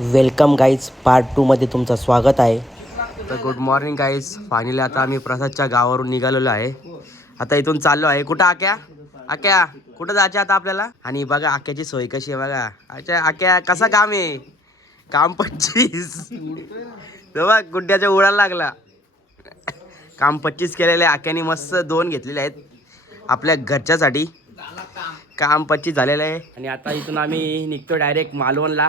Welcome guys part 2 मध्ये तुमचं स्वागत आहे. तर गुड मॉर्निंग गाईज. फायनली आता आम्ही प्रसादच्या गावावरून निघालेलो आहे. आता इथून चाललो आहे. कुठं आक्या कुठं जायचं आता आपल्याला. आणि बघा आक्याची सोय कशी आहे बघा. अच्छा आक्या कसं काम आहे. काम 25 बघ गुड्ड्याच्या उडायला लागला. काम 25 केलेले आक्याने. मस्त 2 घेतलेले आहेत आपल्या घरच्यासाठी. काम 25 झालेलं आहे. आणि आता इथून आम्ही निघतो डायरेक्ट मालवणला.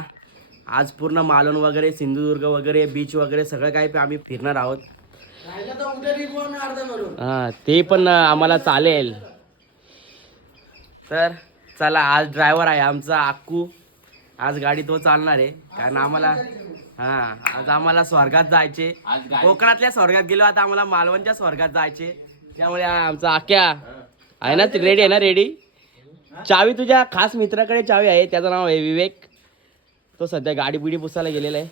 आज पूर्ण मालवण वगैरे सिंधुदुर्ग वगैरे बीच वगैरे सगळं काही आम्ही फिरणार आहोत. हां ते पण आम्हाला चालेल. तर चला आज ड्रायव्हर आहे आमचा अक्कू. आज गाडी तो चालणार आहे कारण आम्हाला आज आम्हाला स्वर्गात जायचे. कोकणातल्या स्वर्गात गेलो आता आम्हाला मालवणच्या स्वर्गात जायचे. त्यामुळे आमचा आक्या आहे ना रेडी आहे ना रेडी. चावी तुझ्या खास मित्राकडे चावी आहे. त्याचं नाव आहे विवेक. तो सध्या गाडी बिडी पुसायला गेलेला आहे.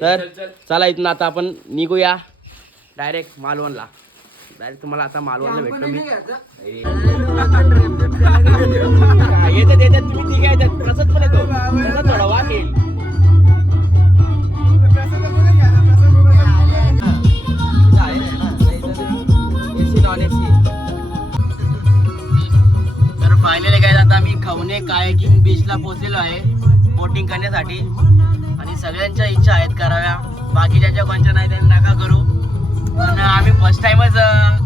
तर चला इथून आता आपण निघूया डायरेक्ट मालवणला. डायरेक्ट तुम्हाला आता मालवणला भेटतो मी. येते तुम्ही ठीक आहे. प्रसाद पण येतो. प्रसाद थोडा वाट येईल. तर फायनली काय आता आम्ही खवणे कायाकिंग बीचला पोहोचलेलो आहे बोटिंग करण्यासाठी. आणि सगळ्यांच्या इच्छा आहेत कराव्या. बाकीच्या कोणत्या नाही त्यांनी नका करू. पण आम्ही फर्स्ट टाइमच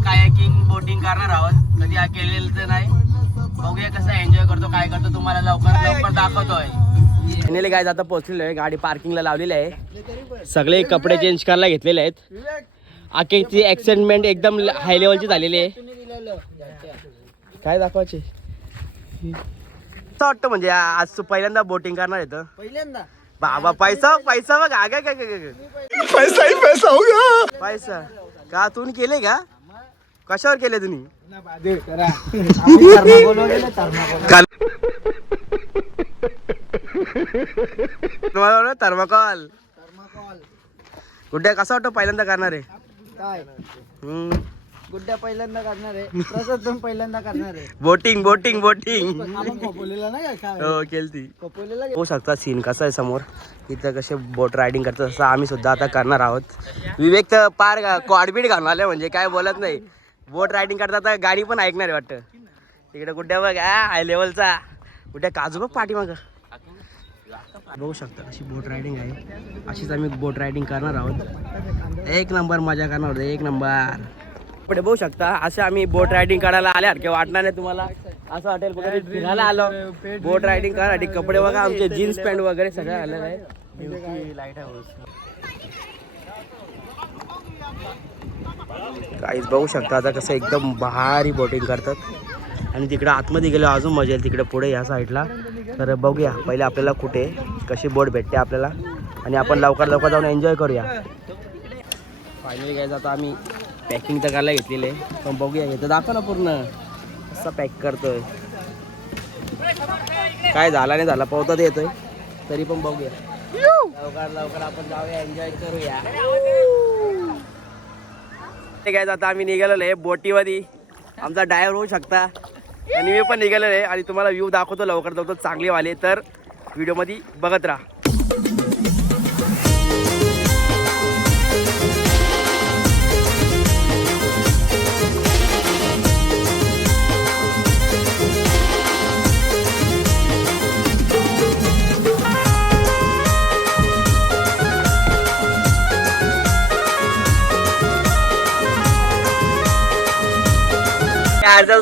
कायाकिंग बोटिंग करणार आहोत. कधी केलेलं तर नाही. बघूया कसं एन्जॉय करतो काय करतो तुम्हाला लवकर दाखवतोय. फायनली काय आता पोहोचलेलो आहे. गाडी पार्किंगला लावलेली आहे. सगळे कपडे चेंज करायला घेतलेले आहेत. आकेची एक्साइटमेंट एकदम हाय लेवलची झालेली आहे. काय दाखवायचे असं वाटतं म्हणजे आज तू पहिल्यांदा बोटिंग करणार येतं. पहिल्यांदा बाबा पैसा बघ आगे काय पैसा ही पैसा होगा. पैसा का तुम्ही केले का. कशावर केले तुम्ही. थर्माकॉल कुठे कसा वाटतो पहिल्यांदा करणार आहे. काय गुड्ड्या पहिल्यांदा करणार आहे. प्रसाद पण पहिल्यांदा करणार आहे. बोटिंग आपण खोपोलीला नाही काय हो केलती. खोपोलीला होऊ शकता सीन कसा आहे समोर. इथं कसे बोट रायडिंग करतात तसं आम्ही सुद्धा आता करणार आहोत. विवेक तर पार कॉडबीट घालून आले म्हणजे काय बोलत नाही. बोट रायडिंग करतात तर गाडी पण ऐकणार आहे वाटतं. तिकडे कुठे बघ हाय लेवलचा कुठे काजू बघ पाठीमागं बघू शकता अशी बोट रायडिंग आहे. अशीच आम्ही बोट रायडिंग करणार आहोत. एक नंबर मजा करणार आहोत. एक नंबर पुढे बघू शकता असे आम्ही बोट रायडिंग करायला आल्यावर किंवा वाटणार नाही तुम्हाला. असं हॉटेल वगैरे फिरायला आलो बोट रायडिंग करायसाठी. कपडे बघा आमचे जीन्स पॅन्ट वगैरे सगळं आलेलं आहे. लाईट हाऊस काहीच बघू शकता आता कसं एकदम भारी बोटिंग करतात. आणि तिकडे आतमध्ये गेलो अजून मजा येईल. तिकडे पुढे या साईडला. तर बघूया पहिले आपल्याला कुठे कशी बोट भेटते आपल्याला. आणि आपण लवकर जाऊन एन्जॉय करूया. फायनली काय आता आम्ही पॅकिंग तर करायला घेतलेली आहे. पण बघूया इथं दाखव ना पूर्ण कसं पॅक करतोय. काय झाला नाही झाला पोहतात येतोय तरी पण बघूया. लवकर आपण जाऊया एन्जॉय करूया. काय आता आम्ही निघालेलो आहे बोटीमध्ये. आमचा ड्रायव्हर होऊ शकता आणि मी पण निघालेलो आहे. आणि तुम्हाला व्ह्यू दाखवतो लवकर चांगले वाले. तर व्हिडिओमध्ये बघत राहा.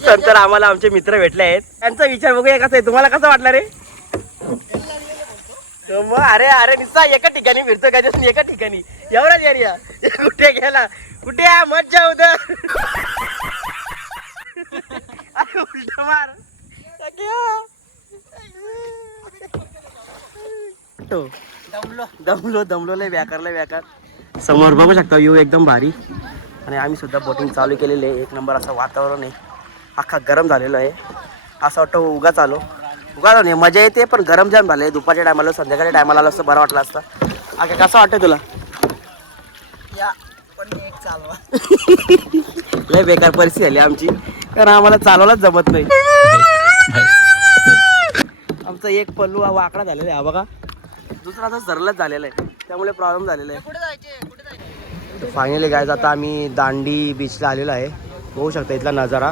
नंतर आम्हाला आमचे मित्र भेटले आहेत. त्यांचा विचार बघूया कसा आहे. तुम्हाला कसं वाटलं रे. मग अरे निस्ता एका ठिकाणी फिरतो का एका ठिकाणी एवढाच एरिया. कुठे गेला कुठे मज्जा होत. उलट मार दमलो लय बेकार. समोर बघू शकता व्ह्यू एकदम भारी. आणि आम्ही सुद्धा बोटिंग चालू केलेली आहे. एक नंबर असं वातावरण आहे. अख्खा गरम झालेलं आहे. असं वाटतं उगा नाही मजा येते. पण गरम जाम झालं आहे. दुपारच्या टायमाला संध्याकाळच्या टायमाला आलं असतं बरं वाटलं असतं. अख्खा कसं वाटतं तुला. लय बेकार परिस्थिती झाली आमची कारण आम्हाला चालवायलाच जमत नाही. आमचा एक पल्लू वाकडा झालेला आहे. हा बघा दुसरा आता सरलच झालेला आहे, त्यामुळे प्रॉब्लेम झालेला आहे. कुठे जायचे फायनली गाईज आता आम्ही दांडी बीचला आलेलो आहे. बघू शकता इथला नजारा.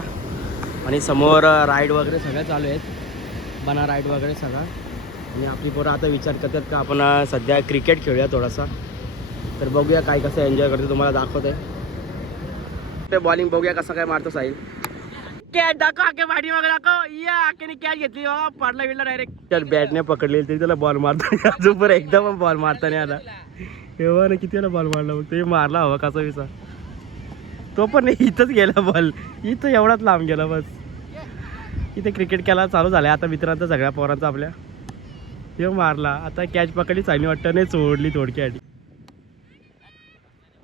आणि समोर राईड वगैरे सगळ्या चालू आहेत, बना राईड वगैरे सगळा. आणि आपली पोरं आता विचार करतात का आपण सध्या क्रिकेट खेळूया थोडासा. तर बघूया काय कसं एन्जॉय करतो, तुम्हाला दाखवत आहे. ते बॉलिंग बघूया कसं काय मारतो साहिल. कॅच दाखव आके पाठी मागे दाखव. या आकेने कॅच घेतली बाबा, पाडला बिडला डायरेक्ट. त्याला बॅटने पकडलेली तरी त्याला बॉल मारता अजून पण एकदा पण बॉल मारता नाही आला. एव्हा ना किती वेळा बॉल मारला बघ, ते मारला हवा कसा विसा. तो पण नाही, इथंच गेला बॉल, इथं एवढाच लांब गेला बस. इथे क्रिकेट खेळायला चालू झालं आता मित्रांचा सगळ्या पोरांचा आपल्या. ते मारला आता कॅच पकडली चांगली वाटतं नाही, सोडली थोडक्यात.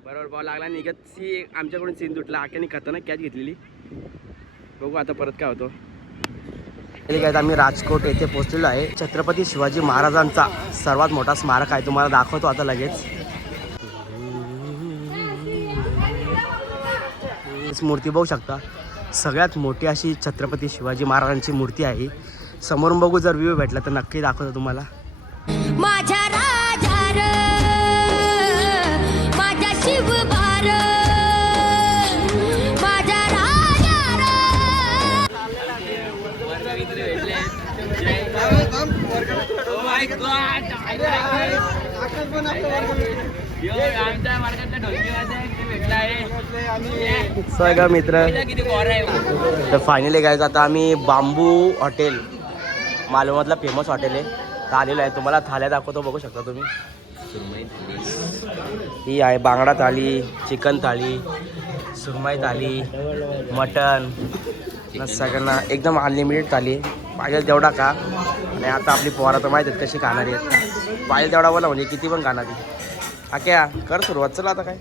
बरोबर बॉल लागला निघत सी आमच्याकडून सीन तुटला. आक्याने खतरनाक कॅच घेतलेली. बघू आता परत काय होतो. काय आम्ही राजकोट येथे पोहोचलेलो आहे. छत्रपती शिवाजी महाराजांचा सर्वात मोठा स्मारक आहे, तुम्हाला दाखवतो आता लगेच. मूर्ती बघू शकता, सगळ्यात मोठी अशी छत्रपती शिवाजी महाराजांची मूर्ती आहे. समोरून बघू, जर व्ह्यू भेटला तर नक्की दाखवतो तुम्हाला. माझ्या राजा र माझ्या शिवबार माझ्या राजा र. सगळं मित्र. तर फायनली गायचं आता आम्ही बांबू हॉटेल, मालवणमधला फेमस हॉटेल आहे, तर आलेलो आहे. तुम्हाला थाल्या दाखवतो, बघू शकता तुम्ही. ही आहे बांगडा थाली, चिकन थाली, सुरमई थाली, मटन, सगळ्यांना एकदम अनलिमिटेड थाली. पाहिजे तेवढा का. आणि आता आपली पोरं तर माहीत आहेत कशी खाणारी आहेत. पाहिजे तेवढा बोला म्हणजे किती पण खाणारी. आक्या कर सुरुवात, चला आता काय.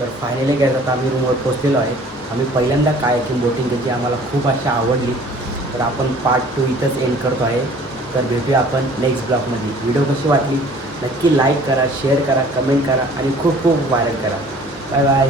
तर फायनली काय आता आम्ही रूमवर पोचलेलो आहे. आम्ही पहिल्यांदा काय की बोटिंग केली, आम्हाला खूप अशी आवडली. तर आपण पार्ट 2 इथंच एंड करतो आहे. तर भेटूया आपण नेक्स्ट ब्लॉगमध्ये. व्हिडिओ कशी वाटली नक्की लाईक करा, शेअर करा, कमेंट करा आणि खूप खूप व्हायरल करा. Bye bye.